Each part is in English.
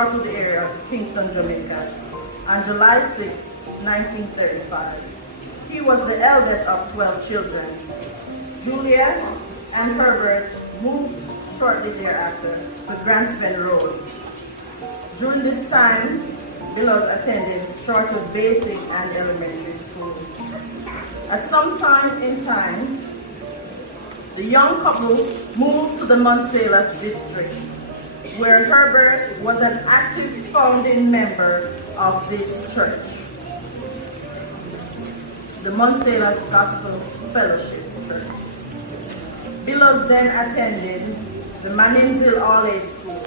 Starkwood area of Kingston, Jamaica, on July 6, 1935. He was the eldest of 12 children. Julia and Herbert moved shortly thereafter to Grantspen Road. During this time, Billows attended Starkwood Basic and Elementary School. At some time in time, the young couple moved to the Montsalas district, where Herbert was an active founding member of this church, the Montsalas Gospel Fellowship Church. Billows then attended the Maninzil All-Age School.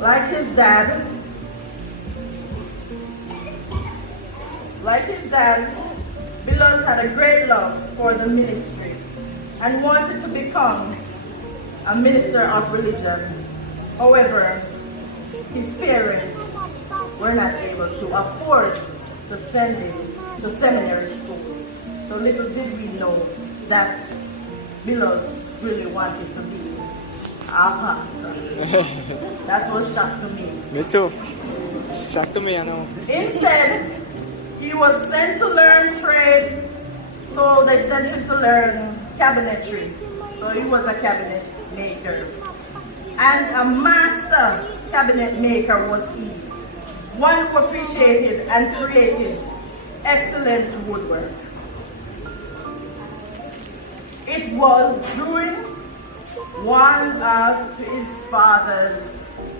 Like his dad, Billows had a great love for the ministry and wanted to become a minister of religion. However, his parents were not able to afford to send him to seminary school. So little did we know that Billows really wanted to be a pastor. That was shock to me. Me too. Shock to me, I know. Instead, he was sent to learn trade, so they sent him to learn cabinetry. So he was a cabinet maker. And a master cabinet maker was he. One who appreciated and created excellent woodwork. It was during one of his father's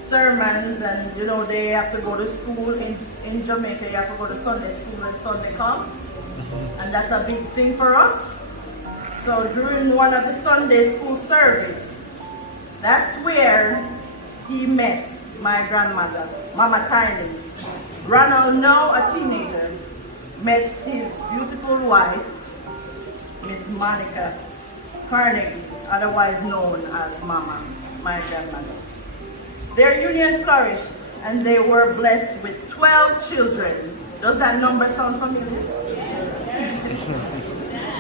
sermons, and you know they have to go to school in Jamaica. You have to go to Sunday school when Sunday comes, and that's a big thing for us. So during one of the Sunday school service, that's where he met my grandmother, Mama Tiny. Ronald, now a teenager, met his beautiful wife, Miss Monica Carnegie, otherwise known as Mama, my grandmother. Their union flourished, and they were blessed with 12 children. Does that number sound familiar?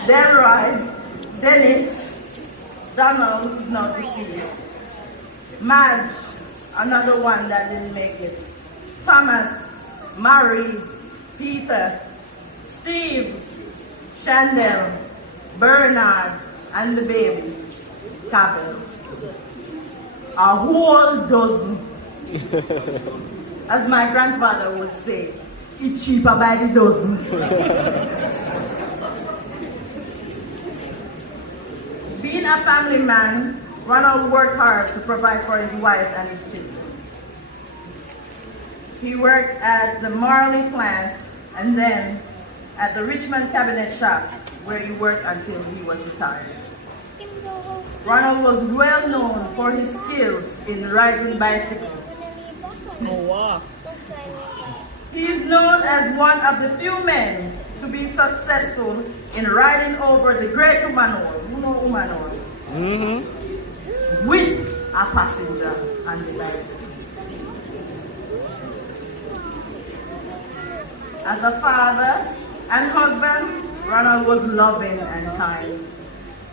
Delroy, Dennis, Donald, now deceased. Madge, another one that didn't make it. Thomas, Mary, Peter, Steve, Chandel, Bernard, and the baby, Cabell. A whole dozen. As my grandfather would say, it's cheaper by the dozen. Being a family man, Ronald worked hard to provide for his wife and his children. He worked at the Marley plant and then at the Richmond Cabinet Shop, where he worked until he was retired. Ronald was well known for his skills in riding bicycles. Oh, wow. He is known as one of the few men to be successful in riding over the Great Umanor. You know Umanor? Mm-hmm. With a passenger on the bicycle. As a father and husband, Ronald was loving and kind.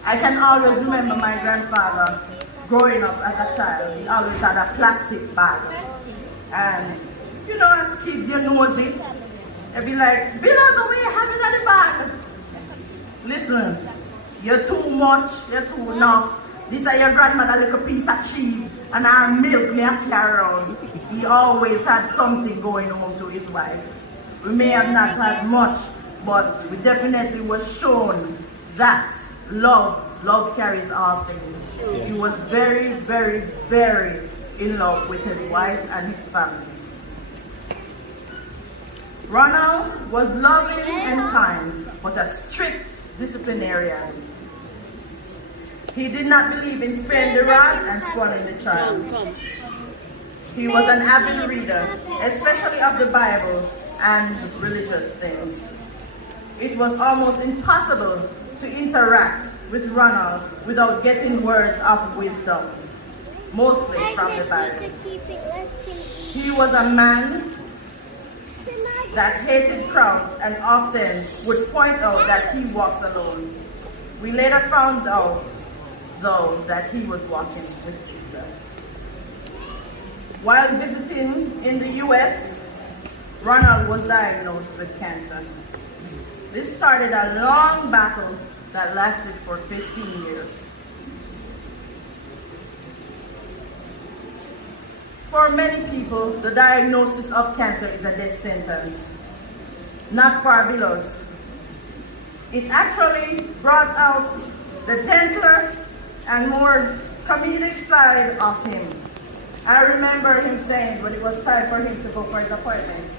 I can always remember my grandfather growing up as a child. He always had a plastic bag. And, you know, as kids, you nosy. They'd be like, Billows, what you having in the bag? Listen, you're too much, you're too enough. This is your grandmother little piece of cheese and our milk me have carry around. He always had something going home to his wife. We may have not had much, but we definitely was shown that love carries all things. Yes. He was very, very, very in love with his wife and his family. Ronald was loving and kind, but a strict disciplinarian. He did not believe in sparing the rod and spoiling the child. He was an avid reader, especially of the Bible and religious things. It was almost impossible to interact with Ronald without getting words of wisdom, mostly from the Bible. He was a man that hated crowds and often would point out that he walks alone. We later found out, though, that he was walking with Jesus. While visiting in the US, Ronald was diagnosed with cancer. This started a long battle that lasted for 15 years. For many people, the diagnosis of cancer is a death sentence. Not for Bilos. It actually brought out the gentler and more comedic side of him. I remember him saying when it was time for him to go for his appointment,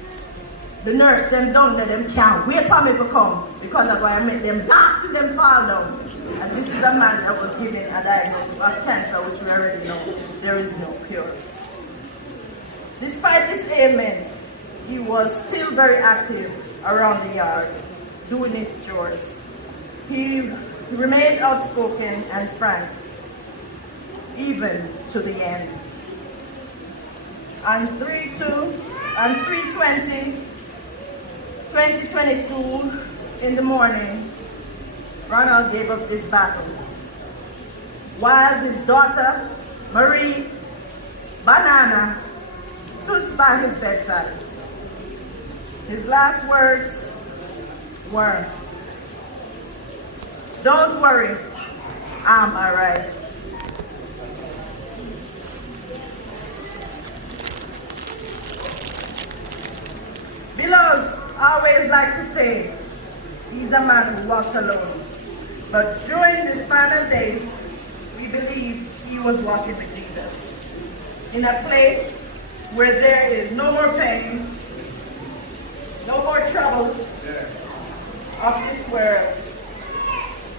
the nurse them down there, them can't wait for me to come because of why I make them laugh till them fall down. And this is a man that was given a diagnosis of cancer, which we already know there is no cure. Despite this ailment, he was still very active around the yard, doing his chores. He remained outspoken and frank, even to the end. On 3/2/2022 in the morning, Ronald gave up this battle, while his daughter, Marie Banana, stood by his bedside. His last words were, "Don't worry, I'm all right." Bilos always like to say, he's a man who walks alone. But during his final days, we believe he was walking with Jesus. In a place where there is no more pain, no more troubles of this world.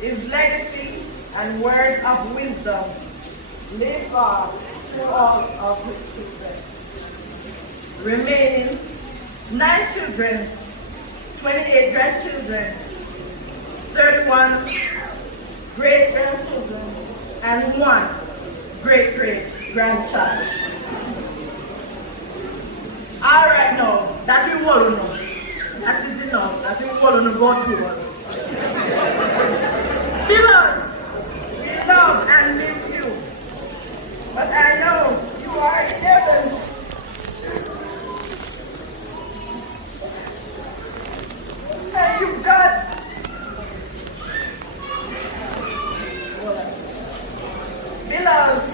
His legacy and words of wisdom live on through all of his children. Remaining 9 children, 28 grandchildren, 31 great-grandchildren, and 1 great-great-grandchild. All right now, that we want to know. That is enough. That we want to go through. Bilos, we love and miss you. But I know you are in heaven. And you got Bilos,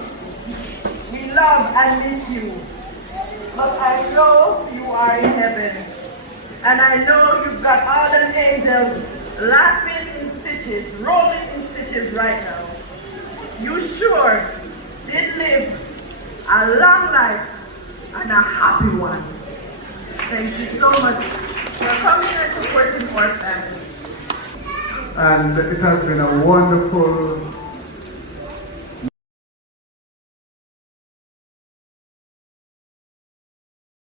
we love and miss you. But I know you are in heaven. And I know you've got all them angels laughing in stitches, rolling in stitches right now. You sure did live a long life and a happy one. Thank you so much for coming and supporting our family. And it has been a wonderful